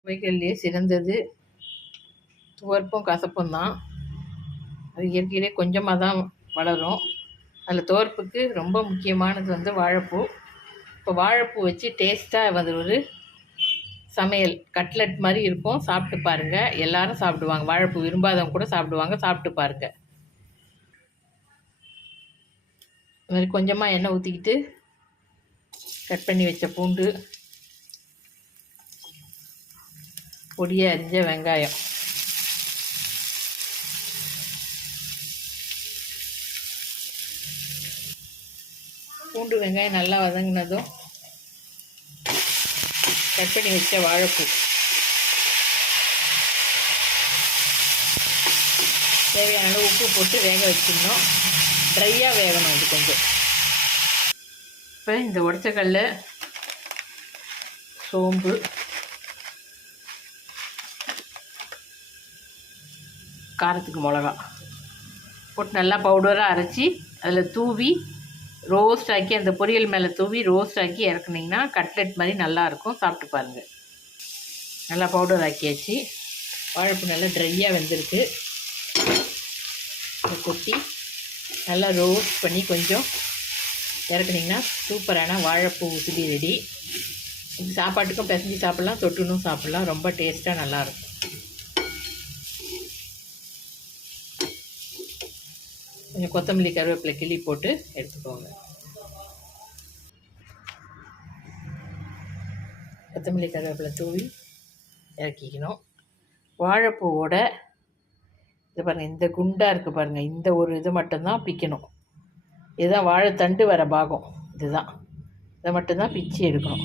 சுவைகள்லேயே சிறந்தது. துவர்ப்பும் கசப்பும் தான் அது இயற்கையிலே கொஞ்சமாக தான் வளரும். அதில் துவர்ப்புக்கு ரொம்ப முக்கியமானது வந்து வாழைப்பூ. இப்போ வாழைப்பூ வச்சு டேஸ்ட்டாக வந்து ஒரு சமையல் கட்லெட் மாதிரி இருக்கும். சாப்பிட்டு பாருங்கள் எல்லாரும் சாப்பிடுவாங்க. வாழைப்பூ விரும்பாதவங்க கூட சாப்பிடுவாங்க. சாப்பிட்டு பாருங்கள் இது மாதிரி கொஞ்சமாக எண்ணெய் ஊற்றிக்கிட்டு கட் பண்ணி வச்ச பூண்டு பொடியை அரிஞ்ச வெங்காயம். பூண்டு வெங்காயம் நல்லா வதங்கினதும் கட் பண்ணி வச்ச வாழைப்பூ. தேவையான அளவு உப்பு போட்டு வேக வச்சிடணும். ட்ரையாக வேகணும் இது கொஞ்சம். இப்போ இந்த உடச்சக்கல்ல சோம்பு காரத்துக்கு மிளகா. போட்டு நல்லா பவுடராக அரைச்சி அதில் தூவி ரோஸ்ட் ஆக்கி அந்த பொரியல் மேலே தூவி ரோஸ்ட் ஆக்கி இறக்குனிங்கன்னா கட்லெட் மாதிரி நல்லாயிருக்கும் சாப்பிட்டு பாருங்கள் நல்லா பவுடர் ஆக்கியாச்சு. வாழைப்பூ நல்லா ட்ரையாக வெந்திருக்கு. கொட்டி நல்லா ரோஸ்ட் பண்ணி கொஞ்சம் இறக்குனிங்கன்னா சூப்பரான வாழைப்பூ உசுடி ரெடி. இது சாப்பாட்டுக்கும் பிசைஞ்சு சாப்பிட்லாம் தொட்டுனும் சாப்பிட்லாம். ரொம்ப டேஸ்ட்டாக நல்லாயிருக்கும் கொஞ்சம் கொத்தமல்லி கருவேப்பிலை கிள்ளி போட்டு எடுத்துக்கோங்க. கொத்தமல்லி கருவேப்பிலை தூவி இறக்கிக்கணும். வாழைப்பூவோட இது பாருங்கள் இந்த குண்டாக இருக்குது பாருங்கள் இந்த ஒரு இது மட்டும்தான் பிக்கணும். இதுதான் வாழைத்தண்டு வர பாகம் இதுதான். இதை மட்டும்தான் பிச்சு எடுக்கணும்.